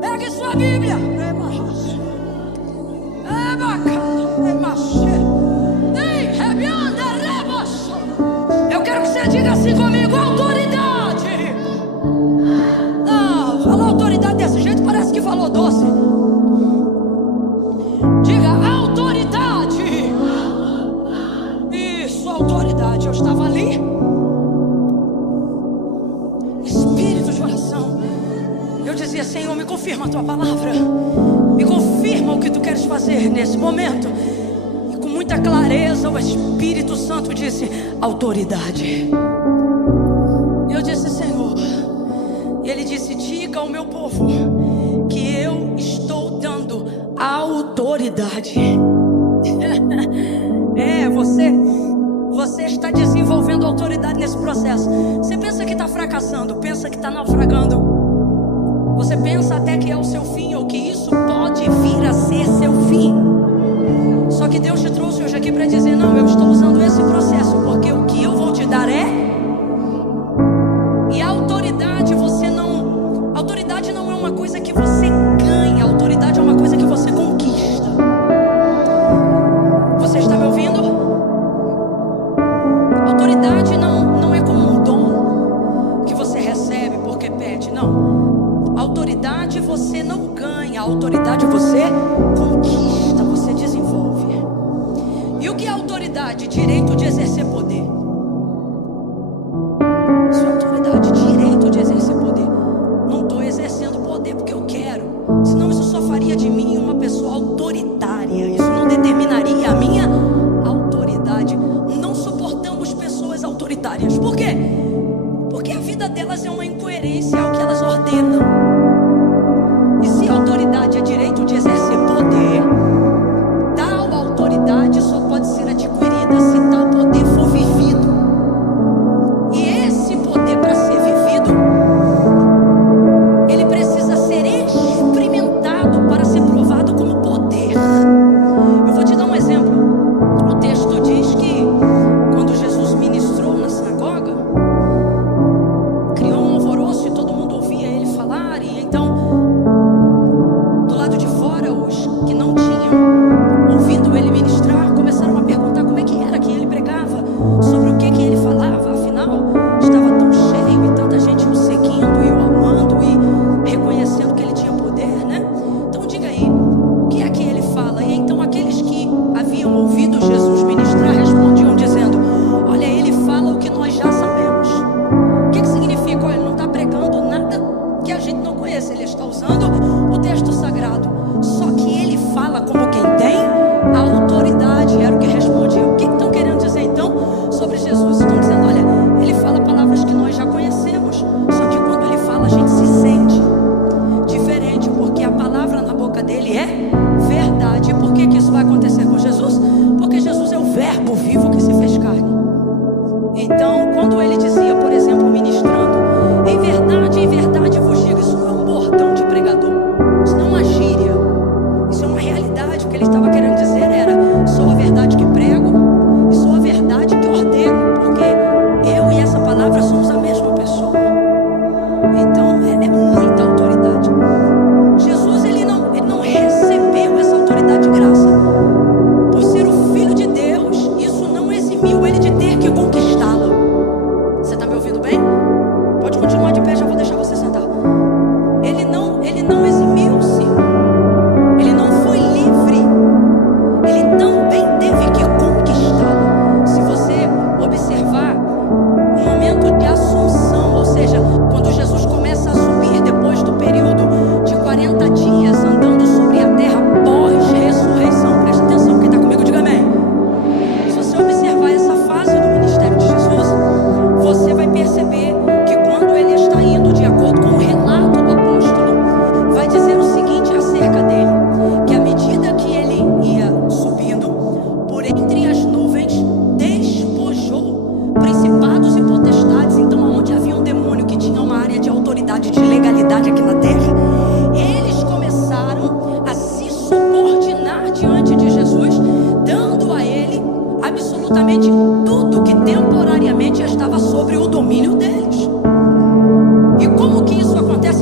Pegue sua Bíblia. Eu quero que você diga assim comigo: autoridade. Não, falar autoridade desse jeito parece que falou doce. Diga autoridade. Isso, autoridade. Eu estava ali, espírito de oração. Eu dizia: Senhor, me confirma a tua palavra, me confirma o que tu queres fazer nesse momento. E com muita clareza o Espírito Santo disse: autoridade. E eu disse: Senhor. E ele disse: diga ao meu povo que eu estou dando autoridade. Você está desenvolvendo autoridade nesse processo. Você pensa que está fracassando, pensa que está naufragando. Você pensa até que é o seu fim, ou que isso pode vir a ser seu fim. Só que Deus te trouxe hoje aqui para dizer: não, eu estou usando esse processo, porque o que eu vou te dar é. E a autoridade, autoridade não é uma coisa que você ganha, autoridade é uma coisa que você conquista. Você está me ouvindo? Autoridade não é como um dom que você recebe porque pede, não. Autoridade você não ganha, autoridade você conquista, você desenvolve. E o que é autoridade? Direito de exercer poder. Isso é autoridade, direito de exercer poder. Não estou exercendo poder porque eu quero, senão isso só faria de mim uma pessoa autoritária. Isso não determinaria a minha autoridade. Não suportamos pessoas autoritárias. Por quê? Porque a vida delas é uma incoerência ao que elas ordenam. E se autoridade é direito de exercer poder, tal autoridade só pode ser adquirida se tal poder for vivido. E esse poder, para ser vivido, ele precisa ser experimentado para ser provado como poder. Eu vou te dar um exemplo. O texto diz que quando Jesus ministrou na sinagoga, criou um alvoroço e todo mundo ouvia ele falar. E então, do lado de fora, os que não tinham ouvido ele ministrar começaram a perguntar como é que era que ele pregava, sobre o que ele falava. Afinal, estava tão cheio e tanta gente o seguindo e o amando e reconhecendo que ele tinha poder, né? Então diga aí, o que é que ele fala? E então aqueles que haviam ouvido Jesus ministrar respondiam dizendo: olha, ele fala o que nós já sabemos. O que significa? Olha, ele não está pregando nada que a gente não conhece, ele está usando o texto sagrado. Só que ele fala como quem tem autoridade, era o que respondia. O que estão querendo dizer então sobre Jesus? Estão dizendo: olha, ele fala palavras que nós já conhecemos, só que quando ele fala a gente se sente diferente, porque a palavra na boca dele é verdade. E por que isso vai acontecer com Jesus? Porque Jesus é o verbo vivo que se fez carne. Então, quando ele dizia, por exemplo, ministrando: em verdade vos digo, isso não é um bordão de pregador, isso não é uma gíria, isso é uma realidade. O que ele estava querendo dizer era: sou a verdade que prego e sou a verdade que ordeno, porque eu e essa palavra somos a mesma pessoa. Então é muita autoridade. Jesus ele não recebeu essa autoridade de graça. Por ser o Filho de Deus, isso não eximiu ele de ter que conquistá-la. Você está me ouvindo bem? Pode continuar de pé, já vou deixar você sentar. Ele não eximiu-se. Ele não foi livre. Ele também teve que conquistá-la. Se você observar o momento de assunção, ou seja, quando Jesus começa a subir depois do período de 40 dias andando sobre a terra pós-ressurreição, presta atenção, quem está comigo diga amém. Se você observar essa fase do ministério de Jesus, você vai perceber que quando ele está indo de acordo com o relato do apóstolo, vai dizer o seguinte acerca dele: que à medida que ele ia subindo por entre as nuvens, despojou principados e potestades. Então, onde havia um demônio que tinha uma área de autoridade, de legalidade aqui na terra, eles começaram a se subordinar diante de Jesus, dando a ele absolutamente tudo que temporariamente estava sobre o domínio deles. E como que isso acontece?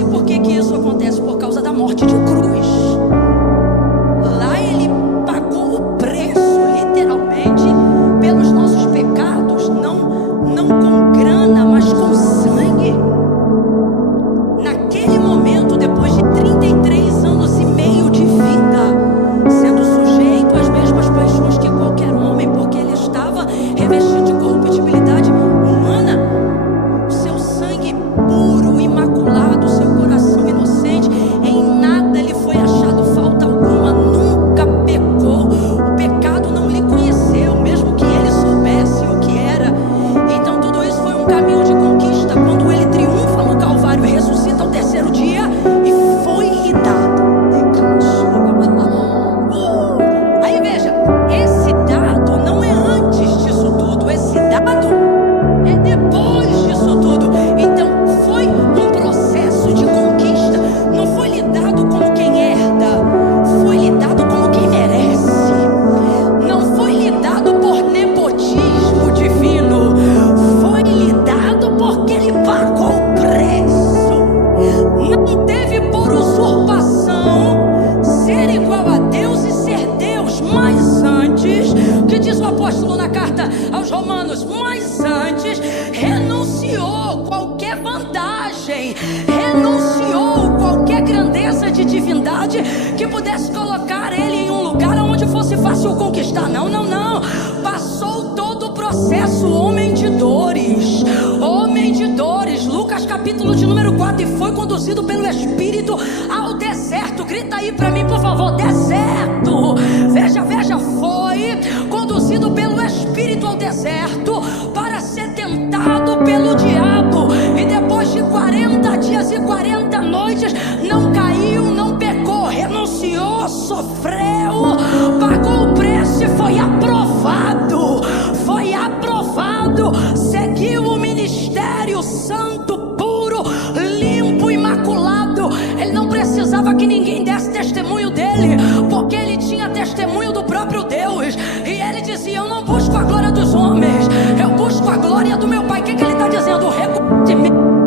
autoridade que pudesse colocar ele em um lugar onde fosse fácil conquistar. Não, não, não. Passou todo o processo, homem de dores. Homem de dores. Lucas capítulo de número 4. E foi conduzido pelo Espírito ao deserto. Grita aí pra mim, por favor, deserto. Veja, veja, foi conduzido pelo Espírito ao deserto para ser tentado pelo diabo. E depois de 40 dias e 40 noites, não caiu, não pecou, renunciou, sofreu, pagou o preço e foi aprovado. Foi aprovado. Seguiu o ministério santo, puro, limpo, imaculado. Ele não precisava que ninguém desse testemunho dele, porque ele tinha testemunho do próprio Deus. E ele dizia: eu não busco a glória dos homens, eu busco a glória do meu Pai. O que ele está dizendo?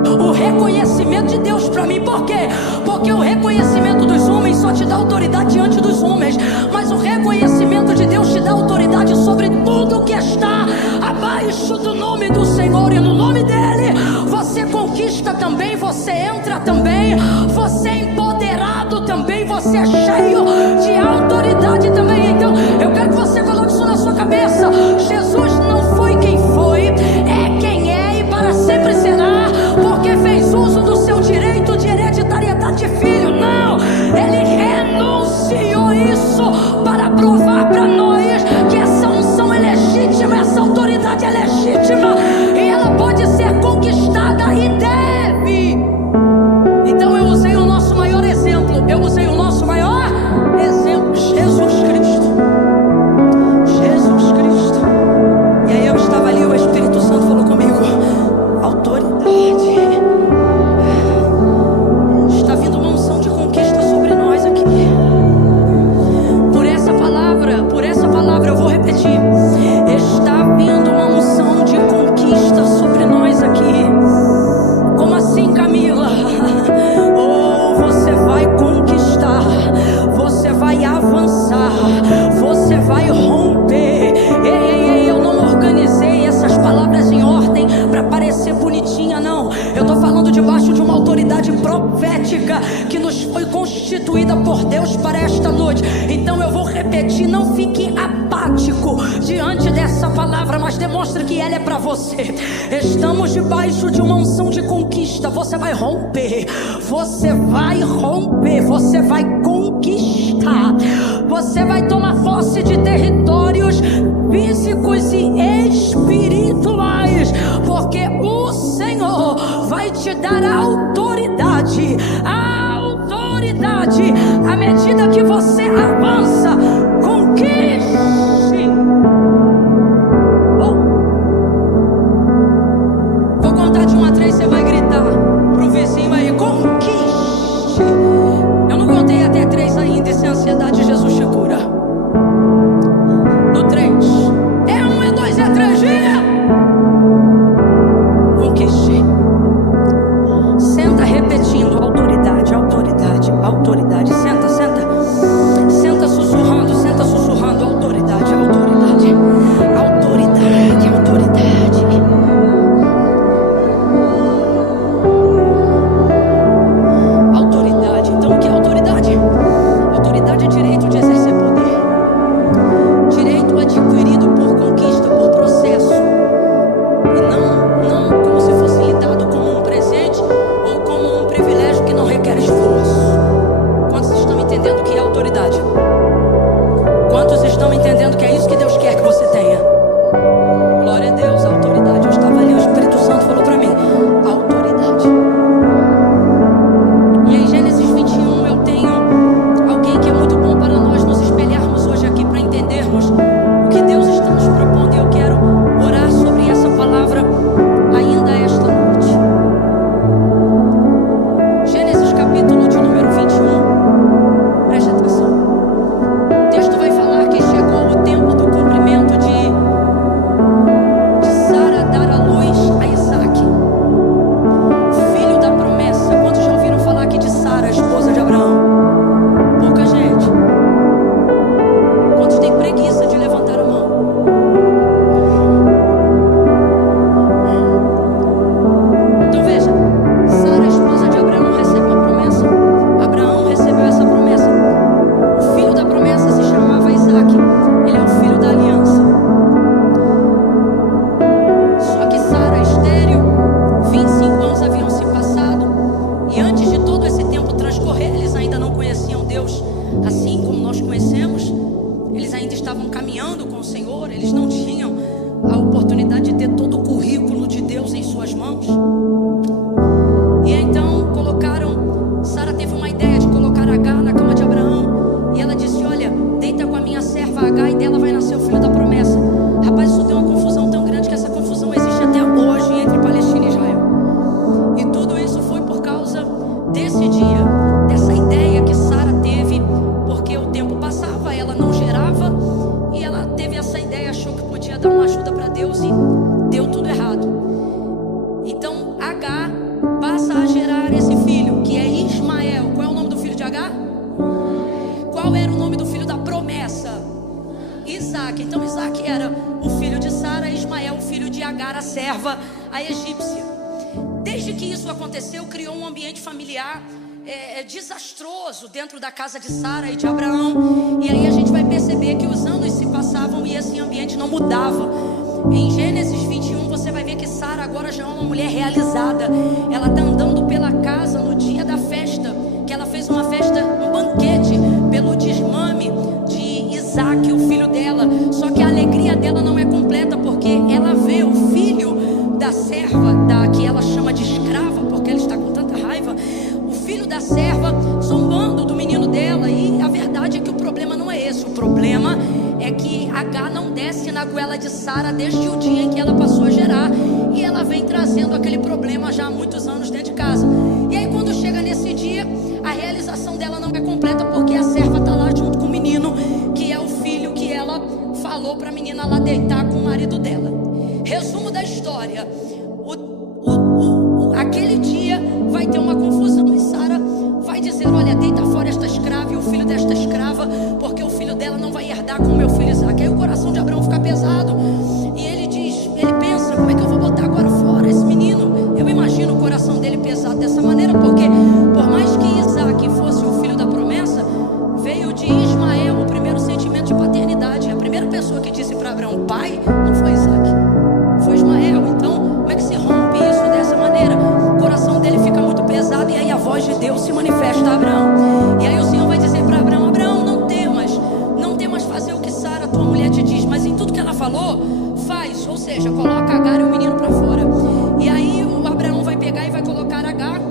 O reconhecimento de Deus para mim. Por quê? Porque o reconhecimento dos homens só te dá autoridade diante dos homens, mas o reconhecimento de Deus te dá autoridade sobre tudo que está abaixo do nome do Senhor. E no nome dele você conquista também, você entra também, você é empoderado também, você é cheio de autoridade também. Então eu quero que você coloque isso na sua cabeça. Jesus não foi quem foi, é quem é e para sempre será, porque fez uso do seu direito de hereditariedade de filho. Não, ele renunciou isso para provar para nós que essa unção é legítima, essa autoridade é legítima e ela pode ser conquistada e deve. Então eu usei o nosso maior exemplo, Jesus Cristo. Jesus Cristo. E aí eu estava ali, o Espírito Santo falou comigo: autoridade. Está vindo uma unção de conquista sobre nós aqui. Por essa palavra eu vou repetir: está vindo uma unção de conquista sobre nós aqui. Como assim, Camila? Oh, você vai conquistar, você vai avançar, você vai romper. Ei, eu não organizei essas palavras em ordem para parecer bonitinha, não. Eu estou falando debaixo de uma autoridade profética que nos foi constituída por Deus para esta noite. Então eu vou repetir, não fique apático diante dessa palavra, mas demonstre que ela é para você. Estamos debaixo de uma unção de conquista. Você vai romper, você vai romper, você vai conquistar, você vai tomar posse de territórios físicos e espirituais, porque o Senhor vai te dar autoridade. A autoridade, à medida que você avança, conquiste. Vou contar de 1 a 3, você vai gritar pro vizinho aí: conquiste. Eu não contei até 3 ainda, e sem ansiedade Jesus te cura. No 3, é 1, é 2, é 3, diga: conquiste. Senta repetindo: autoridade, autoridade, autoridade. Senta, senta. Senta sussurrando, autoridade, autoridade, autoridade, autoridade. irmãos. E então Sara teve uma ideia de colocar Agar na cama de Abraão. E ela disse: olha, deita com a minha serva Agar e dela vai nascer o filho da promessa. Rapaz, isso deu uma confusão tão grande que essa confusão existe até hoje entre Palestina e Israel. E tudo isso foi por causa desse dia, dessa ideia que Sara teve, porque o tempo passava, ela não gerava, e ela teve essa ideia, achou que podia dar uma ajuda para Deus e deu tudo errado. Então Agar passa a gerar esse filho, que é Ismael. Qual é o nome do filho de Agar? Qual era o nome do filho da promessa? Isaac. Então Isaac era o filho de Sara, Ismael o filho de Agar, a serva, a egípcia. Desde que isso aconteceu, criou um ambiente familiar desastroso dentro da casa de Sara e de Abraão. E aí a gente vai perceber que os anos se passavam e esse ambiente não mudava. Em Gênesis 21 você vai ver que Sara agora já é uma mulher realizada. Ela está andando pela casa no dia da festa, que ela fez uma festa, um banquete pelo desmame de Isaac, o filho dela. Só que a alegria dela não é completa, porque ela vê o filho da serva, que ela chama de escrava, porque ela está com tanta raiva, o filho da serva zombando do menino dela. E a verdade é que o problema não é esse. O problema é que Agar não desce na goela de Sara desde o dia em que ela passou a gerar, e ela vem trazendo aquele problema já há muitos anos dentro de casa. E aí quando chega nesse dia, a realização dela não é completa, porque a serva está lá junto com o menino, que é o filho que ela falou para a menina lá deitar com o marido dela. Resumo da história: aquele dia vai ter uma confusão e Sara vai dizer: olha, deita fora esta escrava e o filho desta escrava, porque o filho dela não vai herdar com o meu filho Isaac. Aí o coração de Abraão fica pesado e ele pensa: como é que eu vou botar agora fora esse menino? Eu imagino o coração dele pesado dessa maneira, porque por mais que Isaac fosse o filho da promessa, veio de Ismael o primeiro sentimento de paternidade. A primeira pessoa que disse para Abraão pai não foi Isaac, foi Ismael. Então como é que se rompe isso dessa maneira? O coração dele fica muito pesado, e aí a voz de Deus se manifesta a Abraão. E aí o Senhor vai dizer para Abraão: Abraão, não temas fazer o que Sara, tua mulher, te diz, mas em tudo que ela falou, faz. Ou seja, coloca Agar e o menino para fora. E aí o Abraão vai pegar e vai colocar Agar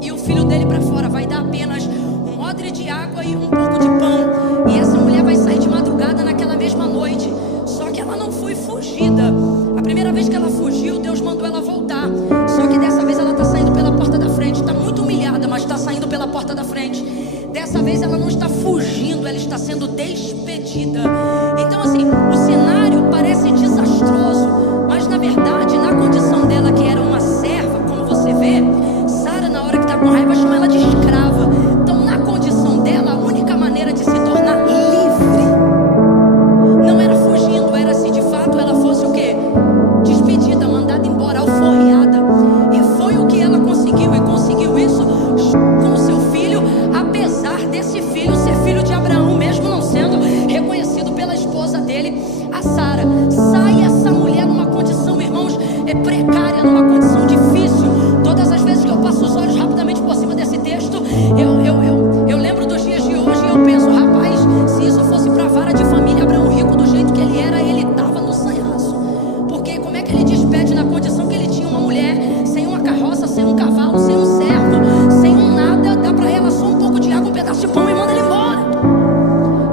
e o filho dele para fora. Vai dar apenas um odre de água e um pouco de pão. E essa mulher vai sair de madrugada naquela mesma noite. Só que ela não foi fugida. A primeira vez que ela fugiu, Deus mandou ela voltar. Só que dessa vez ela está saindo pela porta da frente. Está muito humilhada, mas está saindo pela porta da frente. Dessa vez ela não está fugindo, ela está sendo despedida. Então assim, o cenário parece desastroso, mas na verdade, na condição dela, que era uma serva, como você vê, Sara, na hora que está com raiva, chama ela de escrava. Então na condição dela, a única maneira de se tornar livre não era fugindo, era se de fato ela fosse o quê? Despedida, mandada embora, alforriada. E foi o que ela conseguiu, e conseguiu isso com o seu filho, apesar desse filho ser filho de Abraão, mesmo não sendo reconhecido pela esposa dele, a Sara. Sai essa mulher numa condição, irmãos, precária, numa condição difícil. Todas as vezes que eu passo os olhos rapidamente por cima desse texto, eu lembro dos dias de hoje e eu penso: rapaz, se isso fosse para a vara de família, Abraão rico do jeito que ele era, ele estava no sanhaço. Porque como é que ele despede na condição que ele tinha uma mulher, sem uma carroça, sem um cavalo, sem um servo, sem um nada, dá para ela só um pouco de água, um pedaço de pão e manda ele embora.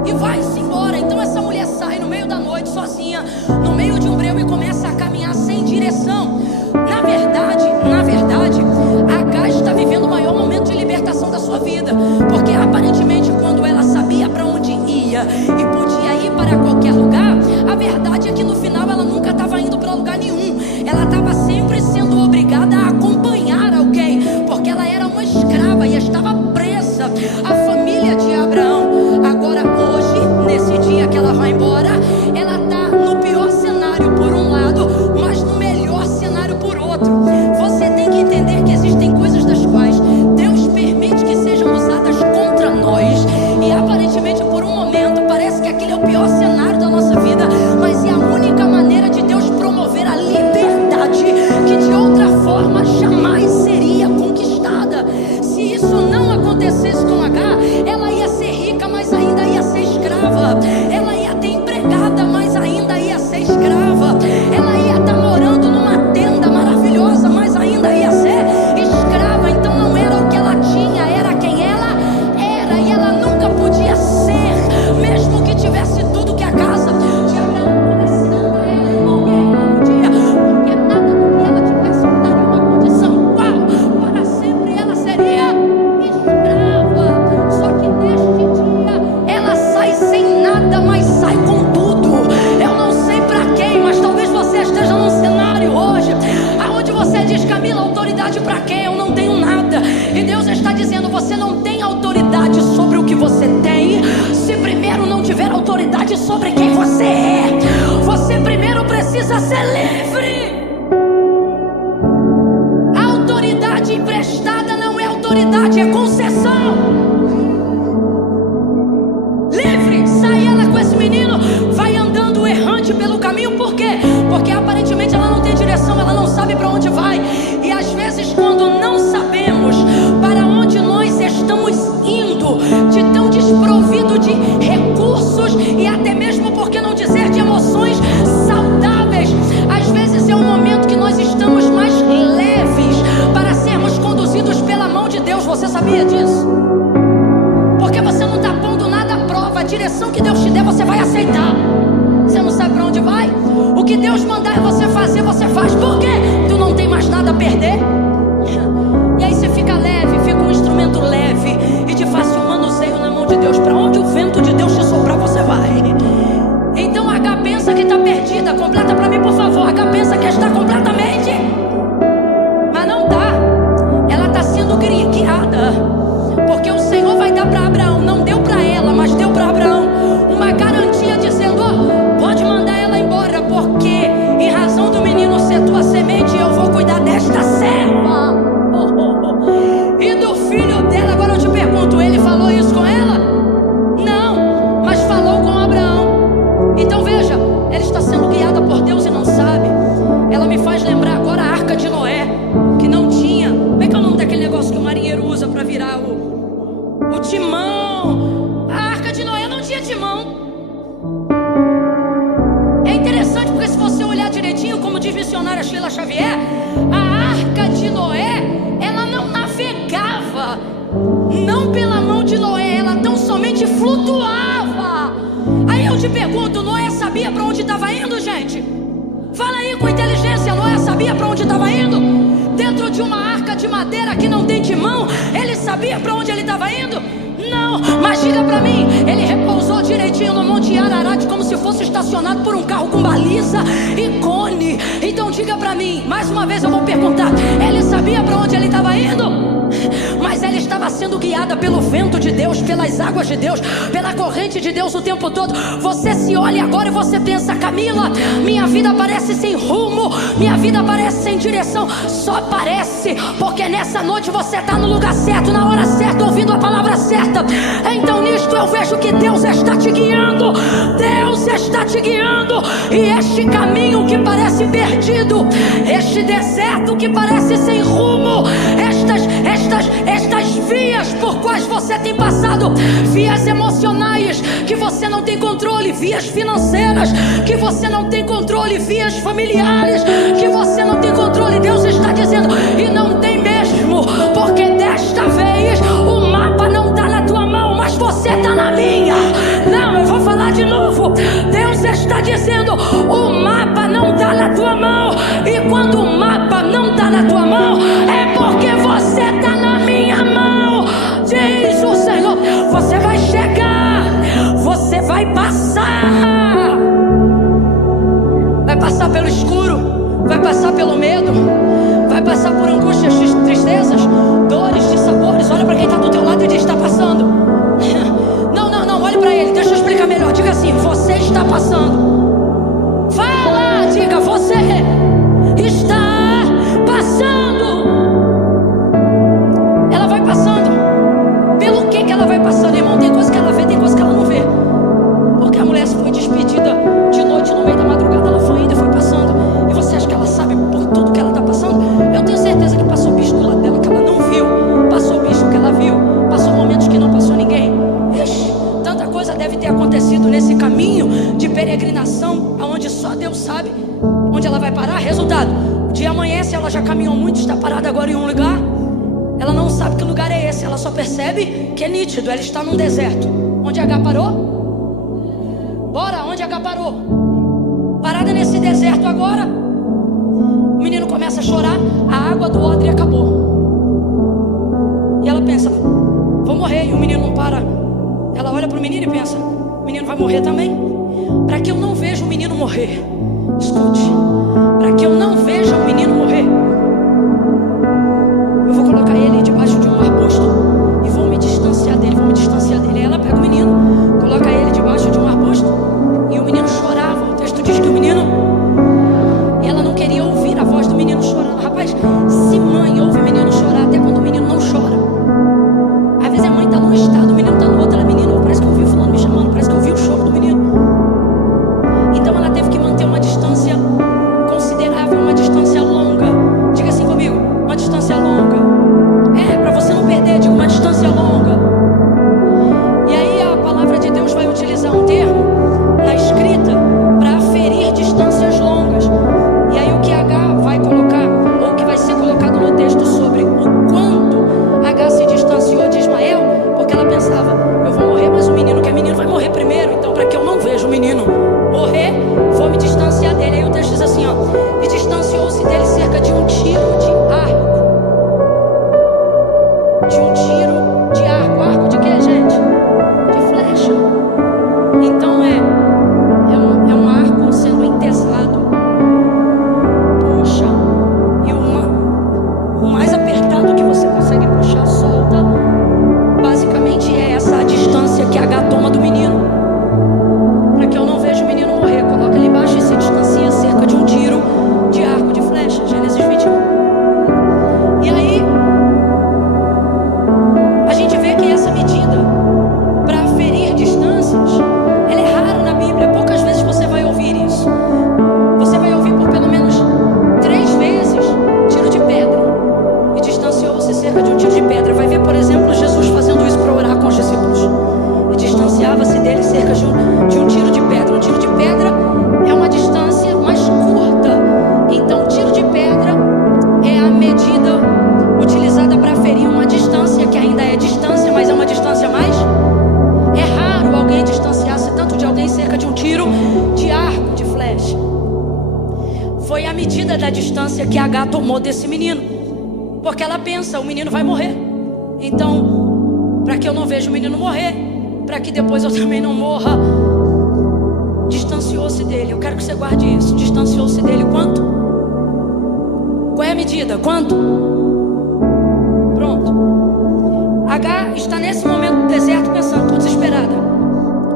E vai-se embora. Então essa mulher sai no meio da noite, sozinha, no meio de um breu, e começa a caminhar sem direção. Na verdade, Agar está vivendo o maior momento de libertação da sua vida, porque aparentemente quando ela sabia para onde ia e podia ir para qualquer lugar, a verdade é que no final ela nunca estava indo para lugar nenhum. Ela estava sempre sendo obrigada a acompanhar alguém, porque ela era uma escrava e estava presa à família de Abraão. Agora hoje, nesse dia que ela vai embora, ela está no pior cenário por um lado, mas no melhor cenário por outro. Você tem que entender que existem coisas das quais Deus permite que sejam usadas contra nós, e aparentemente por um momento parece que aquele é o pior cenário da nossa vida, mas é a única maneira de Deus promover a liberdade que de outra forma jamais seria conquistada. Se isso não acontecesse com Agar, Você diz: Camila, autoridade para quê? Eu não tenho nada. E Deus está dizendo: você não tem autoridade sobre o que você tem, se primeiro não tiver autoridade sobre quem você é. Você primeiro precisa ser livre. A autoridade emprestada não é autoridade, é concessão. Livre, sai ela com esse menino, vai andando errante pelo caminho. Por quê? Porque aparentemente ela não tem direção, ela não sabe para onde vai. E às vezes, quando não sabemos para onde nós estamos indo, de tão desprovido de recursos e até mesmo, por que não dizer, de emoções saudáveis, às vezes é o momento que nós estamos mais leves para sermos conduzidos pela mão de Deus. Você sabia disso? Porque você não está pondo nada à prova. A direção que Deus te der, você vai aceitar. Você não sabe para onde vai? O que Deus mandar você fazer, você faz. Por quê? Tu não tem mais nada a perder. E aí você fica leve, fica um instrumento leve e de fácil manuseio na mão de Deus. Para onde o vento de Deus te soprar, você vai. Então H pensa que está perdida. Completa para mim, por favor. H pensa que está completamente, mas não está. Ela está sendo guiada, porque o Senhor vai dar para Abraão. Não deu para ela, mas deu para Abraão uma garantia, dizendo: pode mandar ela embora, porque em razão do menino ser tua semente, eu vou cuidar desta serva e do filho dela. Agora eu te pergunto, ele falou isso com ela? Não, mas falou com Abraão. Então veja, ela está sendo guiada por Deus e não sabe. Ela me faz lembrar agora a Arca de Noé, que não tinha, como é que é o nome daquele negócio que o marinheiro usa para virar o timão? A Arca de Noé não tinha timão. É interessante, porque se você olhar direitinho, como diz missionária Sheila Xavier, a Arca de Noé, ela não navegava, não pela mão de Noé, ela tão somente flutuava. Aí eu te pergunto, Noé sabia para onde estava indo, gente? Fala aí com inteligência, Noé sabia para onde estava indo? Dentro de uma arca de madeira que não tem timão, ele sabia para onde ele estava indo? Não, mas diga para mim, ele repousou direitinho no Monte Ararat, como se fosse estacionado por um carro com baliza e cone. Então diga para mim, mais uma vez eu vou perguntar, ele sabia para onde ele estava indo? Mas ela estava sendo guiada pelo vento de Deus, pelas águas de Deus, pela corrente de Deus o tempo todo. Você se olha agora e você pensa: Camila, minha vida parece sem rumo, minha vida parece sem direção. Só parece, porque nessa noite você está no lugar certo, na hora certa, ouvindo a palavra certa. Então nisto eu vejo que Deus está te guiando. Deus está te guiando. E este caminho que parece perdido, este deserto que parece sem rumo, estas vias por quais você tem passado, vias emocionais que você não tem controle, vias financeiras que você não tem controle, vias familiares que você não tem controle. Deus está dizendo: e não tem mesmo, porque desta vez o mapa não está na tua mão, mas você está na minha. Não, eu vou falar de novo. Deus está dizendo: o mapa não está na tua mão, e quando o mapa não está na tua mão, é porque você está na minha mão, diz o Senhor. Você vai chegar, você vai passar. Vai passar pelo escuro, vai passar pelo medo, vai passar por angústias, tristezas, dores, dissabores. Olha para quem está do teu lado e diz: está passando. Não, olhe para ele, deixa eu explicar melhor. Diga assim: você está passando. Fala, diga: você está passando. Ela vai passando. Pelo que ela vai passando, irmão? Tem coisa que ela vê, tem coisa que ela não vê. Porque a mulher foi despedida de noite, no meio da madrugada, ela foi indo e foi passando. E você acha que ela sabe por tudo que ela está passando? Eu tenho certeza que passou bicho do lado dela que ela não viu, passou bicho que ela viu, passou momentos que não passou ninguém. Ixi, tanta coisa deve ter acontecido nesse caminho de peregrinação, aonde só Deus sabe onde ela vai parar. Resultado: o dia amanhece, ela já caminhou muito, está parada agora em um lugar. Ela não sabe que lugar é esse, ela só percebe que é nítido, ela está num deserto. Onde H parou? Bora, onde H parou? Parada nesse deserto agora. O menino começa a chorar, a água do odre acabou. E ela pensa: vou morrer. E o menino não para. Ela olha para o menino e pensa: o menino vai morrer também. Para que eu não veja o menino morrer, escute, para que eu não veja o menino morrer, o mais apertado que você consegue puxar, solta. Basicamente é essa a distância que H toma do menino, para que eu não veja o menino morrer. Coloca ali embaixo e se distancia cerca de um tiro de arco de flecha. Gênesis 21. E aí a gente vê que essa medida para aferir distâncias, ela é rara na Bíblia. Poucas vezes você vai ouvir isso. Você vai ouvir por pelo menos 3 vezes tiro de pedra. E distanciou-se cerca de um tiro de pedra. Vai ver, por exemplo, Jesus fazendo isso para orar com os discípulos. E distanciava-se dele cerca de um tiro de pedra. Um tiro de pedra é uma distância mais curta. Então, tiro de pedra é a medida utilizada para ferir uma distância que ainda é distância, mas é uma distância mais. É raro alguém distanciar-se tanto de alguém cerca de um tiro de arco, de flecha. Foi a medida da distância que H tomou desse menino, porque ela pensa, o menino vai morrer. Então, para que eu não veja o menino morrer, para que depois eu também não morra, distanciou-se dele. Eu quero que você guarde isso. Distanciou-se dele quanto? Qual é a medida? Quanto? Pronto. H está nesse momento do deserto pensando, estou desesperada,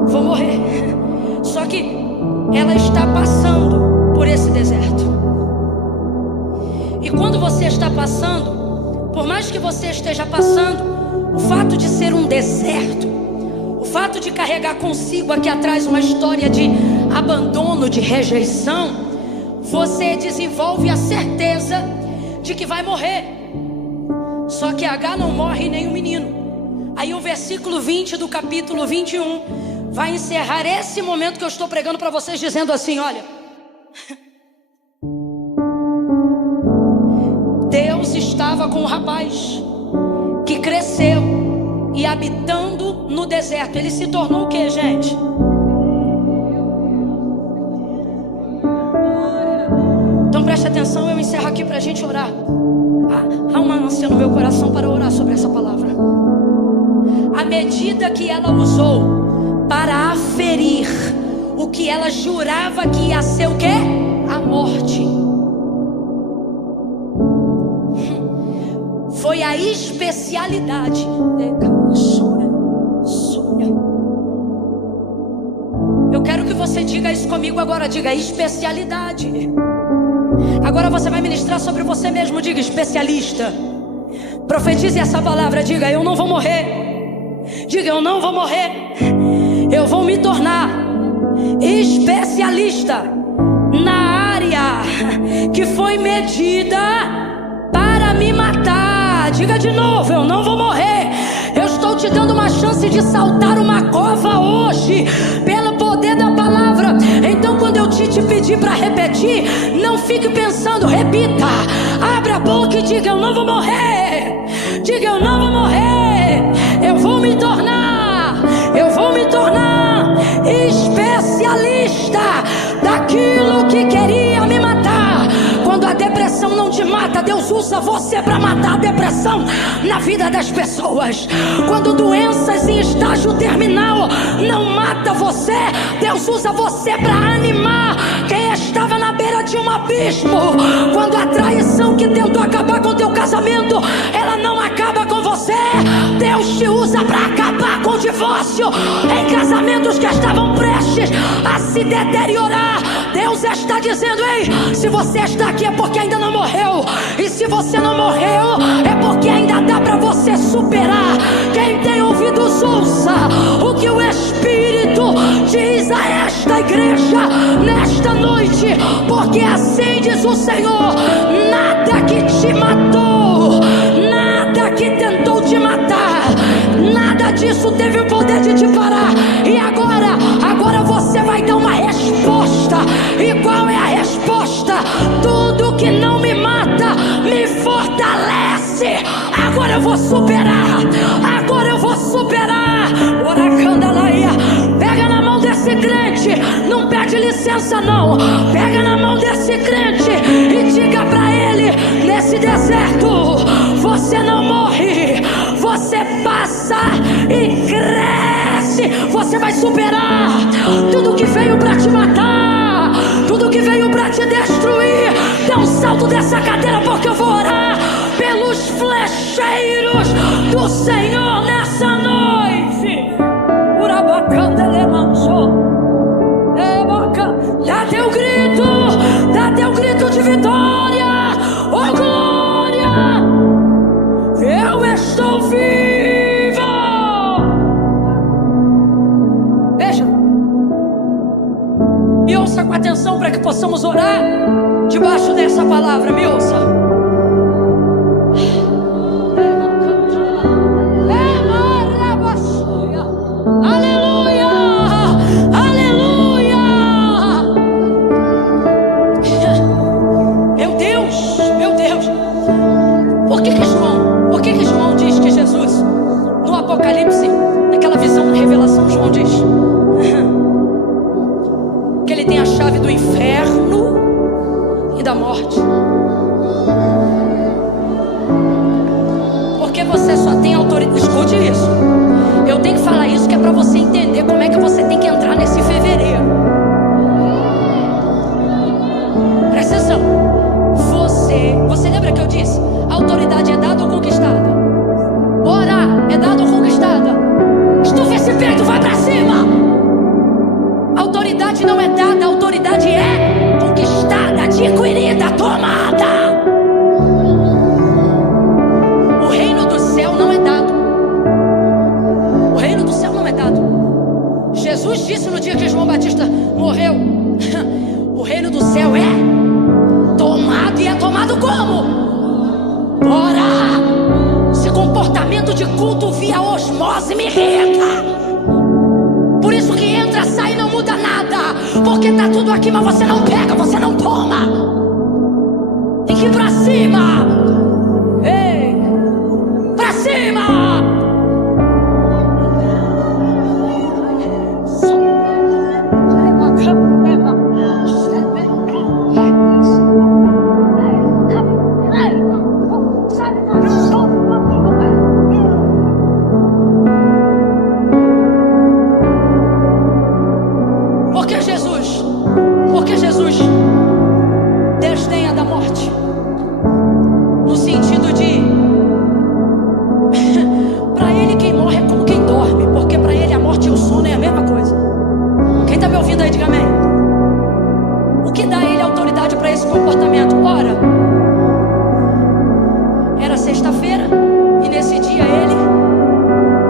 vou morrer. Só que ela está passando por esse deserto. E quando você está passando, por mais que você esteja passando, o fato de ser um deserto, o fato de carregar consigo aqui atrás uma história de abandono, de rejeição, você desenvolve a certeza de que vai morrer. Só que H não morre nem o menino. Aí o versículo 20 do capítulo 21 vai encerrar esse momento que eu estou pregando para vocês, dizendo assim: olha, Deus estava com o rapaz que cresceu e habitando no deserto. Ele se tornou o que, gente? Então preste atenção, eu encerro aqui para a gente orar. Há uma ânsia no meu coração para orar sobre essa palavra. A medida que ela usou para aferir o que ela jurava que ia ser o quê? A morte. Foi a especialidade. Eu quero que você diga isso comigo agora. Diga especialidade. Agora você vai ministrar sobre você mesmo. Diga especialista. Profetize essa palavra. Diga: eu não vou morrer. Diga: eu não vou morrer. Eu vou me tornar especialista na área que foi medida para me matar. Diga de novo: eu não vou morrer. Eu estou te dando uma chance de saltar uma cova hoje, pelo poder da palavra. Então quando eu te pedir para repetir, não fique pensando, repita. Abra a boca e diga: eu não vou morrer. Diga: eu não vou morrer. Eu vou me tornar especialista daquilo que queria me matar. Quando a depressão não te mata, Deus usa você para matar a depressão na vida das pessoas. Quando doenças em estágio terminal não mata você, Deus usa você para animar quem estava na beira de um abismo. Quando a traição que tentou acabar com teu casamento, ela não acaba com você, Deus te usa para acabar com o divórcio em casamentos que estavam prestes a se deteriorar. Deus está dizendo: ei, se você está aqui é porque ainda não morreu. E se você não morreu, é porque ainda dá para você superar. Quem tem ouvidos, ouça o que o Espírito diz a esta igreja nesta noite. Porque assim diz o Senhor: nada que te matou, nada que tentou te matar, nada disso teve o poder de te parar. E agora você vai dar uma resposta. E qual é a resposta? Tudo que não me mata me fortalece. Agora eu vou superar. Agora eu vou superar. Oracandalaia. Pega na mão desse crente. Não pede licença não. Pega na mão desse crente e diga pra ele: nesse deserto você não morre, você passa e cresce. Você vai superar tudo que veio pra te matar, tudo que veio pra te destruir. Dá um salto dessa cadeira, porque eu vou orar pelo ser cheiros do Senhor nessa noite. Dá teu grito de vitória. Oh glória, eu estou vivo. Veja, me ouça com atenção para que possamos orar debaixo dessa palavra. Me ouça. Aleluia, aleluia. Meu Deus. Por que João diz que Jesus, no Apocalipse, naquela visão, na revelação, João diz que ele tem a chave do inferno e da morte? Porque você só tem autoridade. Escute isso. Eu tenho que falar isso que é para você entender como é que você tem que entrar nesse fevereiro. Presta atenção. Você lembra que eu disse? A autoridade é dada ou conquistada? Ora, é dada ou conquistada? Estufa esse peito, vai pra cima. A autoridade não é dada, a autoridade é conquistada, adquirida, tomada. O reino do céu não é dado. O reino do céu não é dado. Jesus disse no dia que João Batista morreu: o reino do céu é tomado. E é tomado como? Ora, esse comportamento de culto via osmose me irrita. Por isso que entra, sai e não muda nada. Porque tá tudo aqui, mas você não pega, você não toma. Tem que ir pra cima. Ei, pra cima. Porque Jesus desdenha da morte, no sentido de para ele quem morre é como quem dorme, porque para ele a morte e o sono é a mesma coisa. Quem está me ouvindo aí, diga amém. O que dá a ele autoridade para esse comportamento? Ora, era sexta-feira e nesse dia ele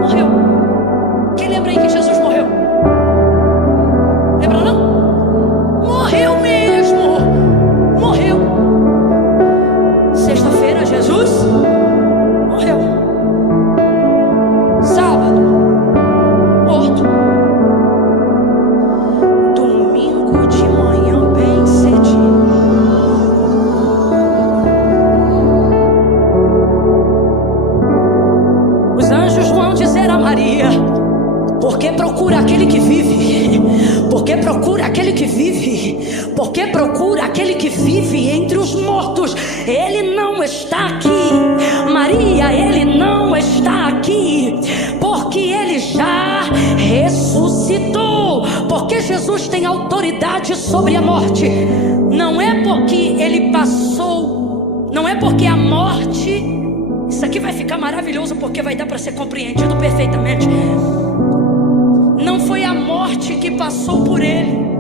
morreu. Quem lembra aí que Jesus morreu? Lembra não? Morreu mesmo. Morreu. Sexta-feira Jesus morreu. Sábado, morto. Domingo de manhã bem cedinho. Os anjos vão dizer a Maria: porque procura aquele que vive, porque procura aquele que vive, porque procura aquele que vive entre os mortos. Ele não está aqui, Maria, ele não está aqui, porque ele já ressuscitou. Porque Jesus tem autoridade sobre a morte. Não é porque ele passou, não é porque a morte. Isso aqui vai ficar maravilhoso, porque vai dar para ser compreendido perfeitamente. Não foi a morte que passou por ele,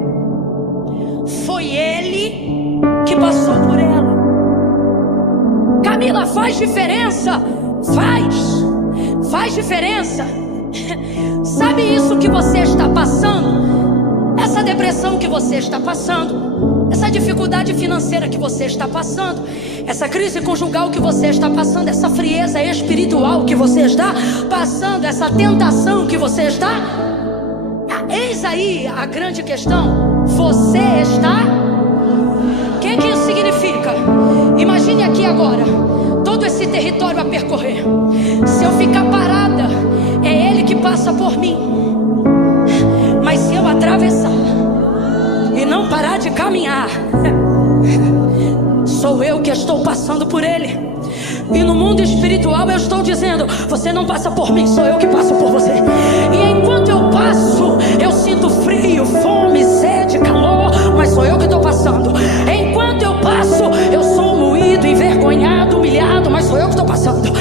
foi ele que passou por ela. Camila, faz diferença? Faz diferença. Sabe isso que você está passando? Essa depressão que você está passando, essa dificuldade financeira que você está passando, essa crise conjugal que você está passando, essa frieza espiritual que você está passando, essa tentação que você está. Eis aí a grande questão. Você está. O que isso significa? Imagine aqui agora todo esse território a percorrer. Se eu ficar parada, é ele que passa por mim. Mas se eu atravessar e não parar de caminhar, sou eu que estou passando por ele. E no mundo espiritual eu estou dizendo: você não passa por mim, sou eu que passo por você. E enquanto eu passo, eu sinto frio, fome, sede, calor, mas sou eu que estou passando. Enquanto eu passo, eu sou moído, envergonhado, humilhado, mas sou eu que estou passando.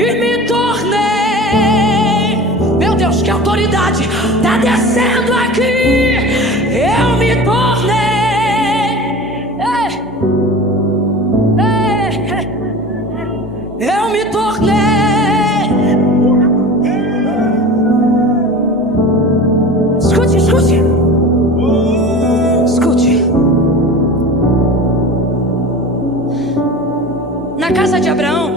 e me tornei. Meu Deus, que autoridade está descendo aqui. Eu me tornei. Eu me tornei. Escute, escute. Escute. Na casa de Abraão,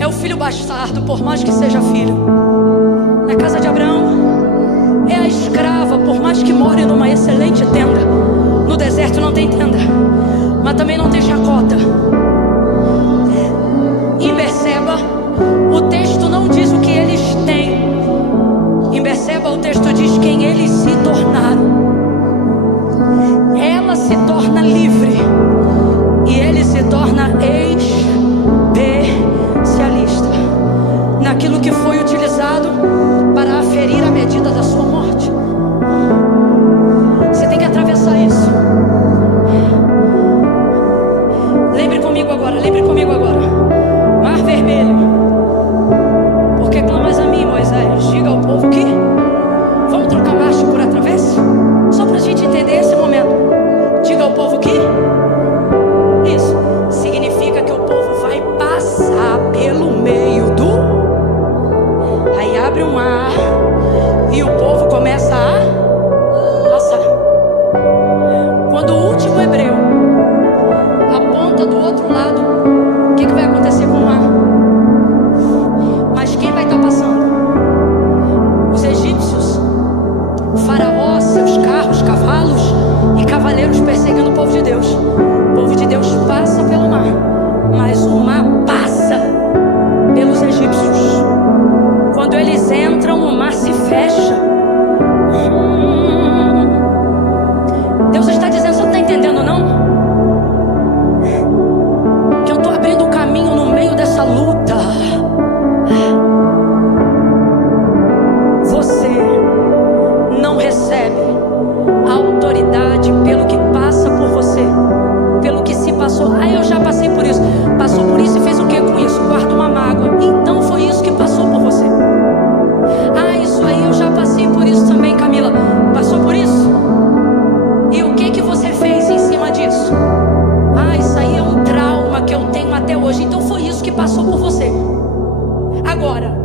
é o filho bastardo, por mais que seja filho. Na casa de Abraão, é a escrava, por mais que more numa excelente tenda. No deserto não tem tenda, mas também não tem chacota. Em Berseba, o texto não diz o que eles têm. Em Berseba, o texto diz quem eles se tornaram. Ela se torna livre e ele se torna especialista naquilo que foi utilizado para aferir a medida da sua morte. Você tem que atravessar isso. Lembre comigo agora, lembre comigo agora. Mar Vermelho. Por que clamas a mim, Moisés? Diga ao povo que vamos trocar marcha por a travessa? Só para a gente entender esse momento. Diga ao povo que isso significa que o povo vai passar pelo meio do. Aí abre o mar e o povo começa a passar. Quando o último hebreu aponta do outro lado, o que vai acontecer com o mar? Mas quem vai estar passando? Os egípcios, o faraó, seus carros, cavalos e cavaleiros perseguindo o povo de Deus. O povo de Deus passa pelo mar, mas o mar passa pelos egípcios. Quando eles entram, o mar se fecha. Deus está dizendo, você não está entendendo não? Que eu estou abrindo o caminho no meio dessa luta. Você não recebe a autoridade pelo que passa por você, pelo que se passou. Ah, eu já passei por isso. Passou por isso e fez o que com isso? Guarda uma mágoa. Então foi isso que passou por você. Ah, isso aí eu já passei por isso também, Camila. Passou por isso? E o que você fez em cima disso? Ah, isso aí é um trauma que eu tenho até hoje. Então foi isso que passou por você. Agora,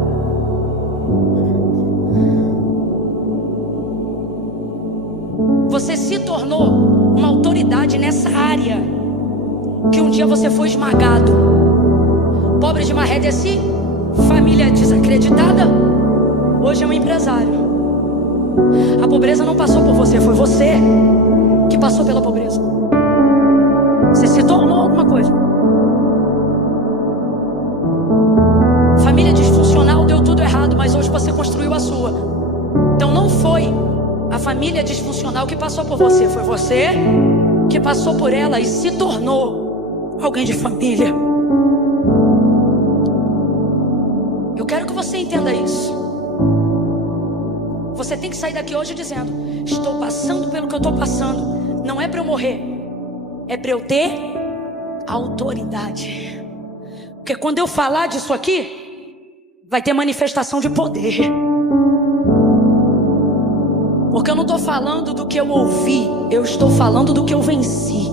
você se tornou uma autoridade nessa área que um dia você foi esmagado. Pobre de maré de si, família desacreditada, hoje é um empresário. A pobreza não passou por você, foi você que passou pela pobreza. Você se tornou alguma coisa. Família disfuncional deu tudo errado, mas hoje você construiu a sua. Então não foi a família disfuncional que passou por você, foi você que passou por ela e se tornou alguém de família. Eu quero que você entenda isso. Você tem que sair daqui hoje dizendo: estou passando pelo que eu estou passando, não é para eu morrer, é para eu ter autoridade. Porque quando eu falar disso aqui, vai ter manifestação de poder. Porque eu não estou falando do que eu ouvi, eu estou falando do que eu venci.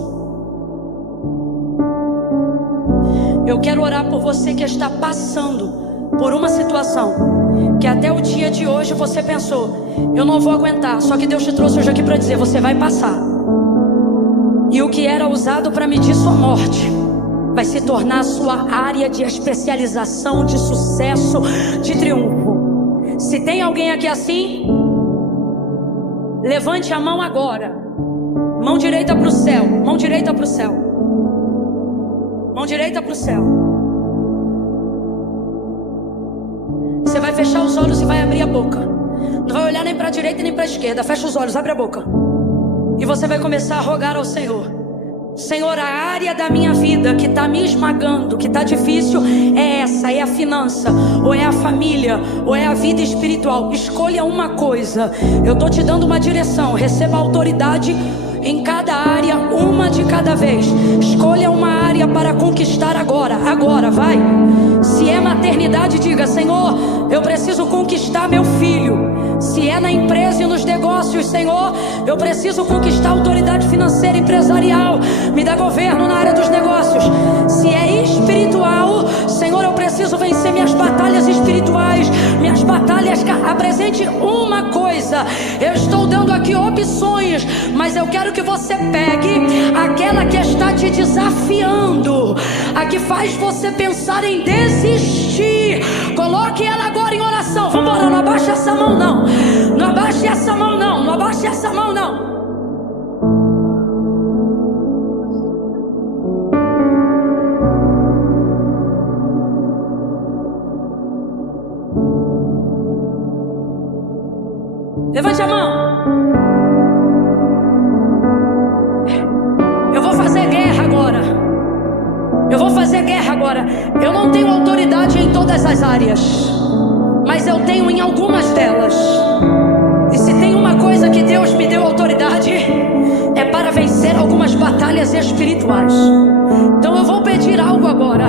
Eu quero orar por você que está passando por uma situação que até o dia de hoje você pensou: eu não vou aguentar. Só que Deus te trouxe hoje aqui para dizer: você vai passar. E o que era usado para medir sua morte vai se tornar a sua área de especialização, de sucesso, de triunfo. Se tem alguém aqui assim, levante a mão agora. Mão direita para o céu. Mão direita para o céu. Mão direita para o céu. Você vai fechar os olhos e vai abrir a boca. Não vai olhar nem para a direita nem para a esquerda. Fecha os olhos, abre a boca. E você vai começar a rogar ao Senhor: Senhor, a área da minha vida que está me esmagando, que está difícil, é essa, é a finança, ou é a família, ou é a vida espiritual. Escolha uma coisa. Eu estou te dando uma direção. Receba autoridade em cada área, uma de cada vez. Escolha uma área para conquistar agora. Agora, vai. Se é maternidade, diga: Senhor, eu preciso conquistar meu filho. Se é na empresa e nos negócios, Senhor, eu preciso conquistar autoridade financeira, empresarial. Me dá governo na área dos negócios. Se é espiritual, Senhor, eu preciso vencer minhas batalhas espirituais, minhas batalhas. Apresente uma coisa. Eu estou dando aqui opções, mas eu quero que você pegue aquela que está te desafiando, a que faz você pensar em desistir. Coloque ela agora em oração. Vamos embora, não abaixe essa mão não. Não abaixe essa mão não. Não abaixe essa mão não. Levante a mão. Eu vou fazer guerra agora. Eu vou fazer guerra agora. Eu não tenho autoridade em todas as áreas, mas eu tenho em algumas delas. E se tem uma coisa que Deus me deu autoridade, é para vencer algumas batalhas espirituais. Então eu vou pedir algo agora.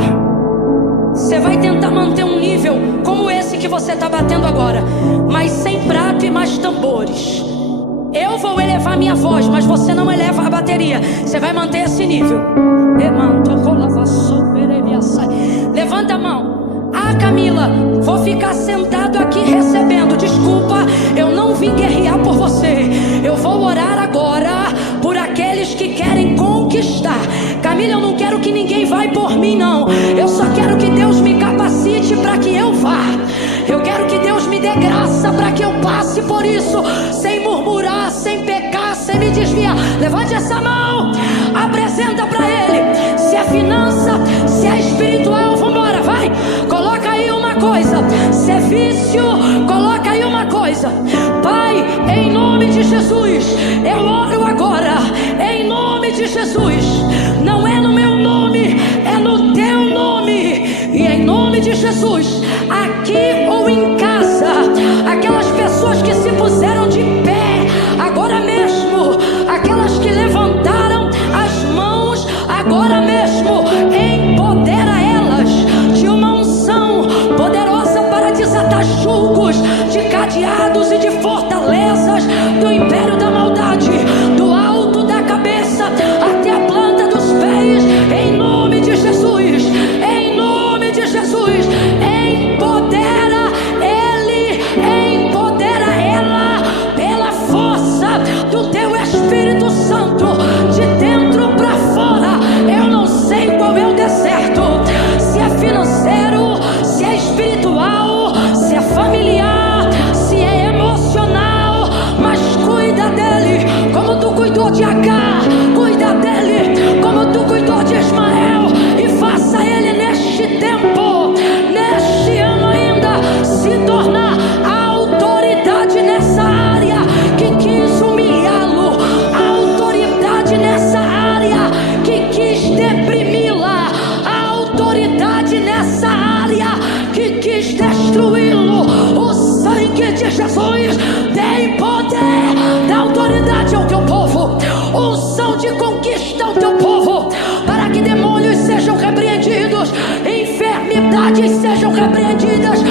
Você vai tentar manter um nível como esse que você está batendo agora, mas sem prato e mais tambores. Eu vou elevar minha voz, mas você não eleva a bateria. Você vai manter esse nível. Levanta a mão. Ah, Camila, vou ficar sentado aqui recebendo. Desculpa, eu não vim guerrear por você. Eu vou orar agora por aqueles que querem conquistar. Camila, eu não quero que ninguém vá por mim, não. Eu só quero que Deus me capacite para que eu vá. Eu quero que Deus me dê graça para que eu passe por isso, sem murmurar, sem pecar, sem me desviar. Levante essa mão, apresenta para Ele. Se é finança, se é espiritual, vambora, vai. Coloca aí uma coisa. Se é vício, coloca aí uma coisa. Pai, em nome de Jesus, eu oro agora, em nome de Jesus. Não é no meu nome, é no teu nome. E em nome de Jesus, aqui ou em casa, aquelas pessoas que se puseram de pé agora mesmo, aquelas que levantaram as mãos agora mesmo, empodera elas de uma unção poderosa para desatar julgos de cadeados e de fortalezas do império da maldade, do alto da cabeça até a planta dos pés, em nome de Jesus, em nome de Jesus. Empodera ele, empodera ela pela força do teu Espírito Santo, de dentro para fora. Eu não sei qual é o deserto, se é financeiro, se é espiritual, se é familiar, se é emocional, mas cuida dele como tu cuidou de Agar, cuida dele como tu cuidou de Ismael, e faça ele neste tempo, neste ano ainda, se tornar a autoridade nessa área que quis humilhá-lo, a autoridade nessa área que quis deprimi-la, a autoridade nessa área que quis destruí-lo. O sangue de Jesus tem poder, dá autoridade ao teu povo, unção de conquista ao teu povo, para que demônios sejam repreendidos, enfermidades sejam repreendidas,